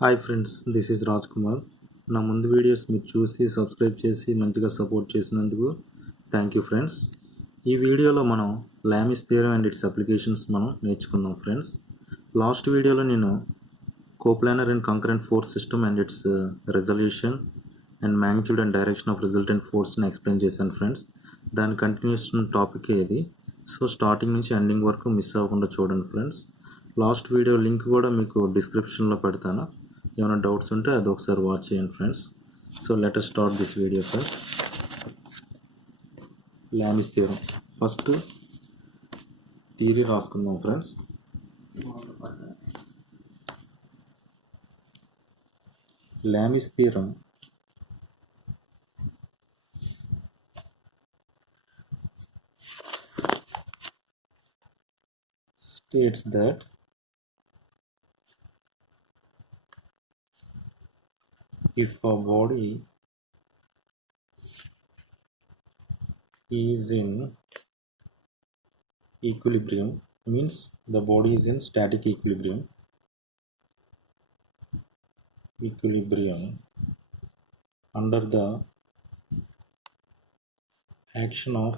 Hi friends, this is Raj కుమార్. నా ముందు వీడియోస్ మీరు చూసి సబ్స్క్రైబ్ చేసి మంచిగా సపోర్ట్ చేసినందుకు థ్యాంక్ యూ ఫ్రెండ్స్. ఈ వీడియోలో మనం Lami's theorem and its applications మనం నేర్చుకుందాం ఫ్రెండ్స్. లాస్ట్ వీడియోలో నేను coplanar and concurrent force system and its resolution and magnitude and direction of resultant ఫోర్స్ని ఎక్స్ప్లెయిన్ చేశాను ఫ్రెండ్స్. దాని కంటిన్యూషన్ టాపిక్ ఇది. సో స్టార్టింగ్ నుంచి ఎండింగ్ వరకు మిస్ అవ్వకుండా చూడండి ఫ్రెండ్స్. లాస్ట్ వీడియో లింక్ కూడా మీకు డిస్క్రిప్షన్లో పెడతాను. ఏమైనా డౌట్స్ ఉంటే అది ఒకసారి వాచ్ చేయండి friends. So let us start this video friends. Lami's theorem first theory రాసుకుందాం friends. Lami's theorem states that if a body is in equilibrium, means the body is in static equilibrium under the action of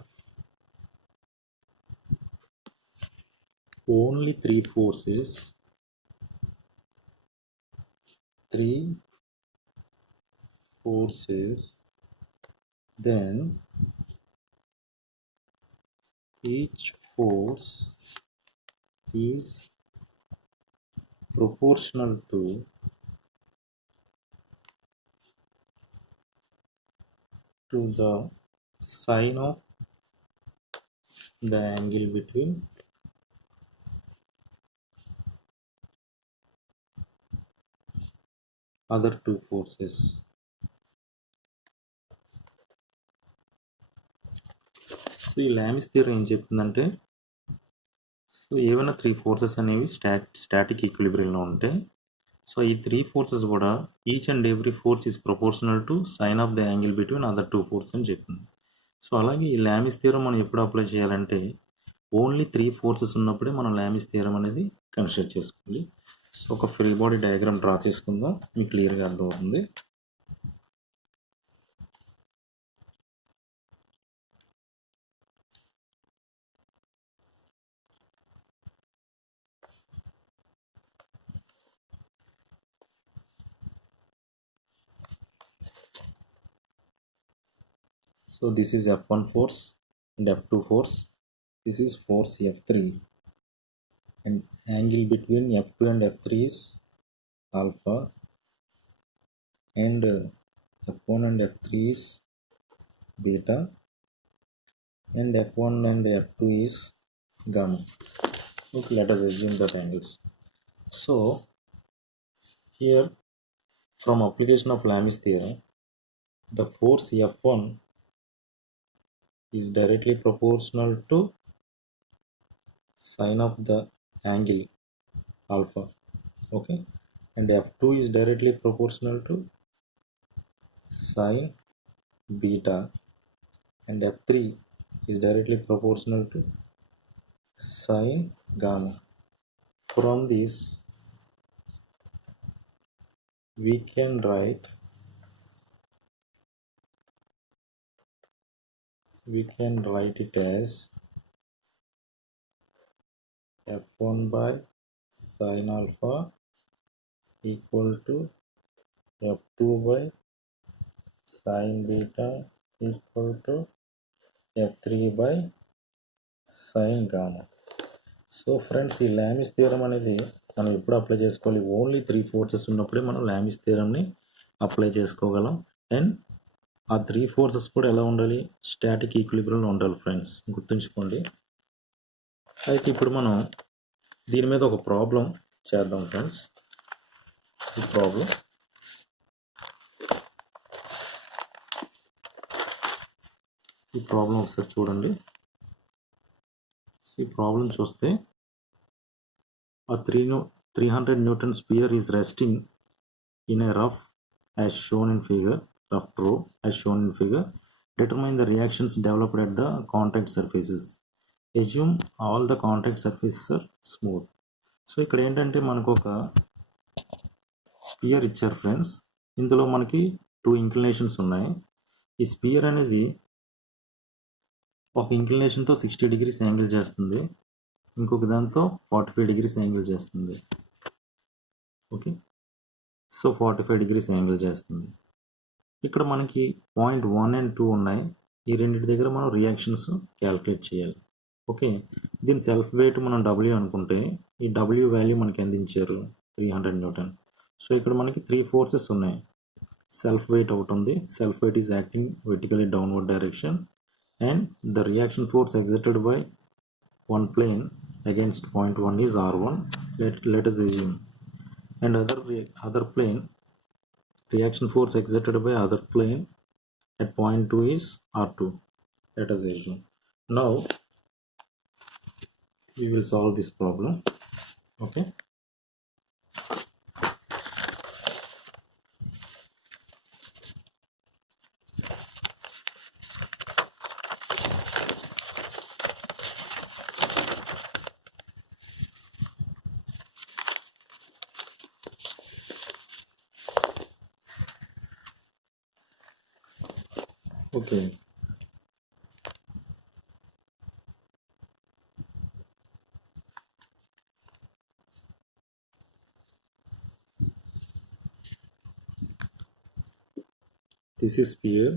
only three forces, then each force is proportional to the sine of the angle between other two forces. So ఈ Lami's theorem ఏం చెప్తుందంటే, so ఏవైనా three forces అనేవి static ఈక్విలిబ్రియంలో ఉంటాయి. So ఈ three forces కూడా each and every force is proportional to sine of the angle between other two force అని చెప్తుంది. సో అలాగే ఈ లామిస్ థియరం మనం ఎప్పుడు అప్లై చేయాలంటే, ఓన్లీ త్రీ ఫోర్సెస్ ఉన్నప్పుడే మనం లామిస్ థియరం అనేది కన్సిడర్ చేసుకోవాలి. సో ఒక ఫ్రీ బాడీ డయాగ్రామ్ డ్రా చేసుకుందాం, మీకు క్లియర్గా అర్థమవుతుంది. So this is F1 force and F2 force. This is force F3, and angle between F2 and F3 is alpha, and F1 and F3 is beta, and F1 and F2 is gamma. Okay, let us assume that angles. So here, from application of Lamis theorem, the force F1 is directly proportional to sine of the angle alpha, okay, and F2 is directly proportional to sine beta, and F3 is directly proportional to sine gamma. From this we can write it as F1 by sine alpha equal to F2 by sine beta equal to F3 by sine gamma. So friends, ఈ Lami's theorem అనేది మనం ఎప్పుడు అప్లై చేసుకోవాలి? Only three forces ఉన్నప్పుడే మనం లామిస్ థియరంని అప్లై చేసుకోగలం. అండ్ ఆ త్రీ ఫోర్సెస్ కూడా ఎలా ఉండాలి? స్టాటిక్ ఈక్విలిబ్రియంలో ఉండాలి ఫ్రెండ్స్, గుర్తుంచుకోండి. అయితే ఇప్పుడు మనం దీని మీద ఒక ప్రాబ్లం చేద్దాం ఫ్రెండ్స్. ఈ ప్రాబ్లం ఒకసారి చూడండి. ఈ ప్రాబ్లం చూస్తే, a 300 Newton sphere is resting in a rough row as shown in figure. Determine the reactions developed at the contact surfaces. Assume all the contact surfaces are smooth. So ఇక్కడ ఏంటంటే మనకు ఒక స్పియర్ ఇచ్చారు ఫ్రెండ్స్. ఇందులో మనకి 2 ఇంక్లినేషన్స్ ఉన్నాయి. ఈ స్పియర్ అనేది ఒక ఇంక్లినేషన్తో 60 degrees యాంగిల్ చేస్తుంది, ఇంకొక దాంతో 45 degrees యాంగిల్ చేస్తుంది. ఓకే, సో 45 degrees యాంగిల్ చేస్తుంది. ఇక్కడ మనకి పాయింట్ 1 and 2 ఉన్నాయి. ఈ రెండింటి దగ్గర మనం రియాక్షన్స్ క్యాలిక్యులేట్ చేయాలి. ఓకే, దీని సెల్ఫ్ వెయిట్ మనం W అనుకుంటే ఈ W వాల్యూ మనకి అందించారు 300 Newton. సో ఇక్కడ మనకి 3 forces ఉన్నాయి. సెల్ఫ్ వెయిట్ ఒకటి ఉంది. Self wait is acting vertically downward direction and the reaction force exerted by one plane against point 1 is R1. Let us assume, and other plane reaction force exerted by other plane at point 2 is R2. Let us assume. Now we will solve this problem. Okay, okay, this is sphere.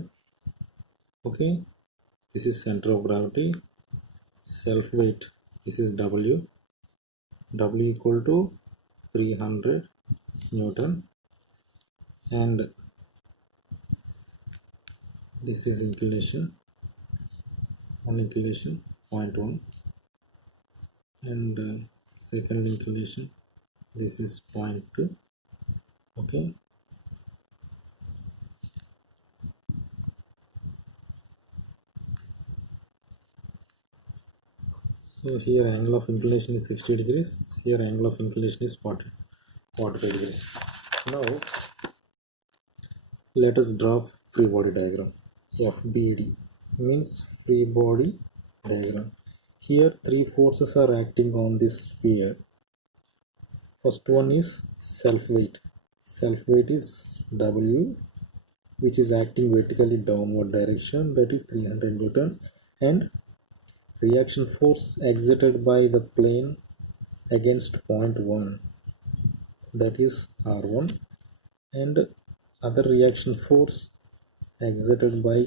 Okay, this is center of gravity. Self weight, this is W equal to 300 Newton, and this is inclination, one inclination 0.1, and second inclination, this is 0.2. Okay, so here angle of inclination is 60 degrees, here angle of inclination is 45 degrees. Now let us draw free body diagram. FBD means free body diagram. Here 3 forces are acting on this sphere. First one is self weight. Self weight is W, which is acting vertically downward direction, that is 300 Newton, and reaction force exerted by the plane against point 1, that is R1, and other reaction force exerted by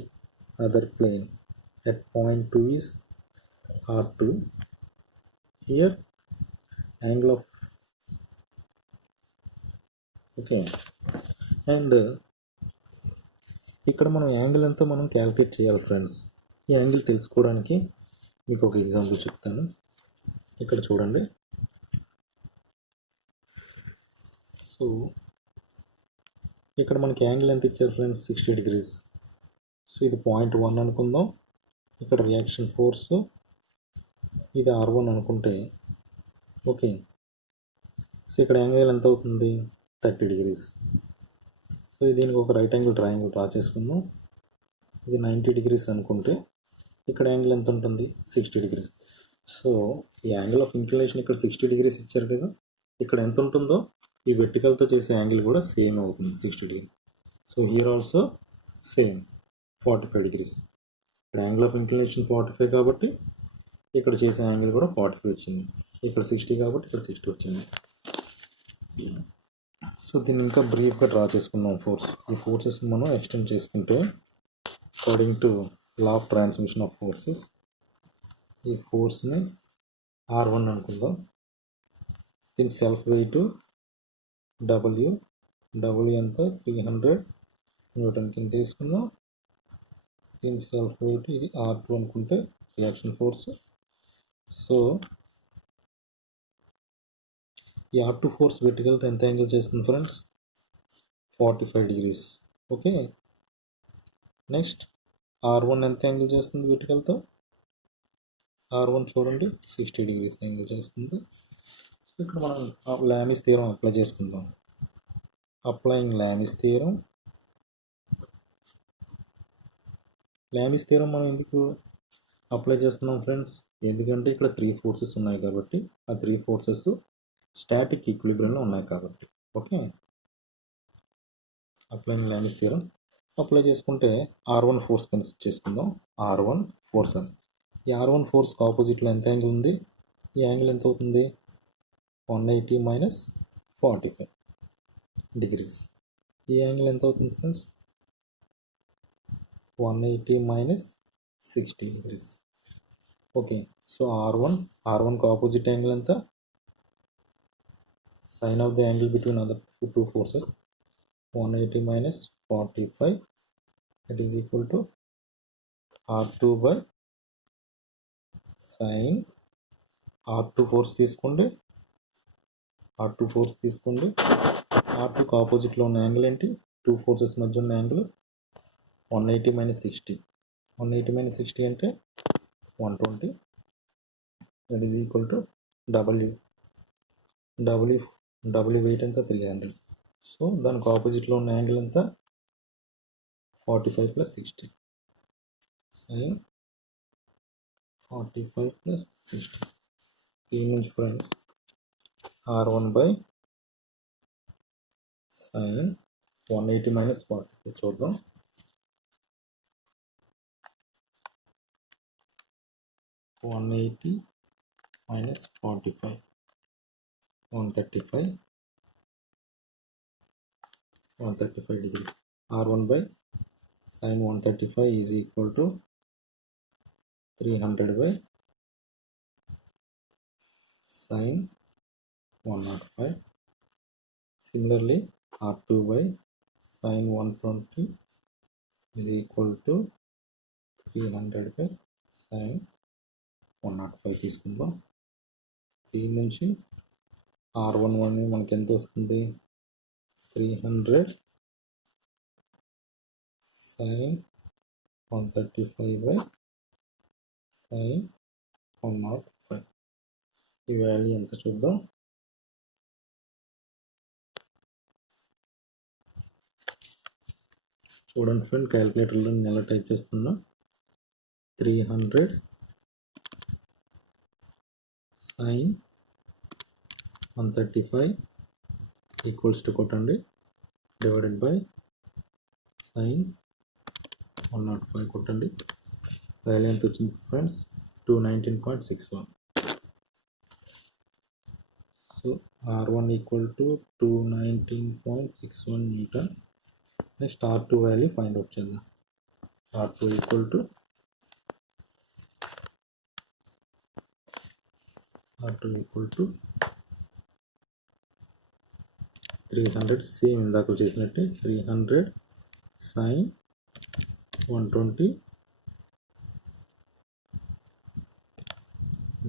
other plane at point 2 is R2. Here angle of, okay, and ఇక్కడ మనం యాంగిల్ ఎంతో మనం క్యాలిక్యులేట్ చేయాలి ఫ్రెండ్స్. ఈ యాంగిల్ తెలుసుకోవడానికి మీకు ఒక ఎగ్జాంపుల్ చెప్తాను. ఇక్కడ చూడండి. సో ఇక్కడ మనకి యాంగిల్ ఎంత ఇచ్చారు ఫ్రెండ్స్, 60 degrees. సో ఇది 0.1 అనుకుందాం. ఇక్కడ రియాక్షన్ ఫోర్స్ ఇది R1 అనుకుంటే, ఓకే, సో ఇక్కడ యాంగిల్ ఎంత అవుతుంది, 30 degrees. సో దీనికి ఒక రైట్ యాంగిల్ ట్రయాంగిల్ డ్రా చేసుకుందాం. ఇది 90 degrees అనుకుంటే ఇక్కడ యాంగిల్ ఎంత ఉంటుంది, 60 degrees. సో ఈ యాంగిల్ ఆఫ్ ఇంక్లినేషన్ ఇక్కడ 60 degrees ఇచ్చారు కదా, ఇక్కడ ఎంత ఉంటుందో ఈ వెర్టికల్తో చేసే యాంగిల్ కూడా సేమ్ అవుతుంది, 60 degrees. So here also same 45 degrees. ఇక్కడ యాంగిల్ ఆఫ్ ఇంక్లినేషన్ 45 కాబట్టి ఇక్కడ చేసే యాంగిల్ కూడా 45 వచ్చింది. ఇక్కడ 60 కాబట్టి ఇక్కడ 60 వచ్చింది. సో దీన్ని ఇంకా బ్రీఫ్గా డ్రా చేసుకుందాం. ఈ ఫోర్సెస్ మనం ఎక్స్టెండ్ చేసుకుంటే according to law of transmission of forces ఈ ఫోర్స్ని R1 అనుకుందాం. దీని సెల్ఫ్ వెయిట్ W ఎంత 300 Newton కింద తీసుకుందాం. దీని సెల్ఫ్ వెయిట్ ఇది R2 అనుకుంటే రియాక్షన్ ఫోర్స్. సో ఈ R2 ఫోర్స్ వెర్టికల్తో ఎంత యాంగిల్ చేస్తుంది ఫ్రెండ్స్, 45 degrees. ఓకే, నెక్స్ట్ R1 ఎంత యాంగిల్ చేస్తుంది వెర్టికల్తో, R1 చూడండి 60 degrees యాంగిల్ చేస్తుంది. సో ఇక్కడ మనం లామిస్ థియరం అప్లై చేసుకుందాం. అప్లయింగ్ లామిస్ థియరం మనం ఎందుకు అప్లై చేస్తున్నాం ఫ్రెండ్స్, ఎందుకంటే ఇక్కడ 3 forces ఉన్నాయి కాబట్టి, ఆ 3 forces స్టాటిక్ ఈక్విలిబ్రియంలో ఉన్నాయి కాబట్టి. Okay, apply lines theorem apply చేసుకుంటే R1 ఫోర్స్ కన్సిడర్ చేసుకుందాం. R1 ఫోర్స్ అని. ఈ R1 ఫోర్స్కి ఆపోజిట్లో ఎంత యాంగిల్ ఉంది? ఈ యాంగిల్ ఎంత అవుతుంది? 180 మైనస్ 45 డిగ్రీస్. ఈ యాంగిల్ ఎంత అవుతుంది friends? 180 minus 60 degrees. Okay, so R1కి ఆపోజిట్ యాంగిల్ ఎంత? Sine of the angle between other two forces, 180 minus 45, that is equal to R2 by sine R2 force తీసుకోండి. R2కి ఆపోజిట్లో ఉన్న యాంగిల్ ఏంటి? టూ ఫోర్సెస్ మధ్య ఉన్న యాంగిల్ 180 మైనస్ 60. 180 మైనస్ 60 అంటే 120, that is equal to W weight ఎంత? 300. సో దానికి ఆపోజిట్లో ఉన్న యాంగిల్ ఎంత? 45 ప్లస్ 60. సైన్ 45 ప్లస్ 60. దీని నుంచి ఫ్రెండ్స్ R1 బై సైన్ 180 మైనస్ 45 చూద్దాం. -180 minus 45, 135 degrees. R1 by sin 135 is equal to 300 by sin 105. Similarly, R2 by sin 120 is equal to 300 by sin 105 తీసుకుందాం. దీని నుంచి R11 మనకి ఎంత వస్తుంది? 300 sin 135 by sin 105. ఈ వాల్యూ ఎంత చూద్దాం. చూడండి ఫ్రెండ్, క్యాలిక్యులేటర్లో నేను ఎలా టైప్ చేస్తున్నా. 300 sin 135 ఈక్వల్స్ టు కొట్టండి, డివైడెడ్ బై sin 105 కొట్టండి. వాల్యూ ఎంత వచ్చింది ఫ్రెండ్స్? 219.61. So R1 equal to 219.61 Newton. Next R2 value find out చేద్దాం. R2 ఈక్వల్ టు 300, సేమ్ ఇందాక చేసినట్టే 300 sin 120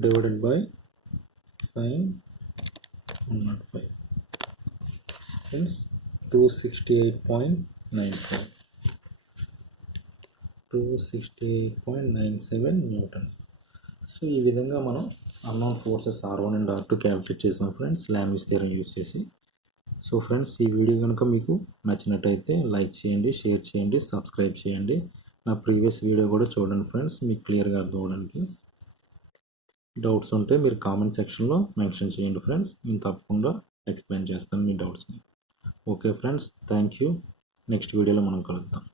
divided by sin 105. Friends 268.97 newtons. So ఈ విధంగా మనం unknown forces R1 and R2 calculate చేసాం ఫ్రెండ్స్, లామిస్ థియరం యూజ్ చేసి. సో ఫ్రెండ్స్, ఈ video కనుక మీకు నచ్చినట్టయితే లైక్ చేయండి, షేర్ చేయండి, సబ్స్క్రైబ్ చేయండి. నా ప్రీవియస్ వీడియో కూడా చూడండి ఫ్రెండ్స్, మీకు క్లియర్గా అర్థం అవ్వడానికి. డౌట్స్ ఉంటే మీరు కామెంట్ సెక్షన్లో మెన్షన్ చేయండి ఫ్రెండ్స్, నేను తప్పకుండా ఎక్స్ప్లెయిన్ చేస్తాను మీ డౌట్స్ని. Okay friends, thank you. Next వీడియోలో మనం కలుద్దాం.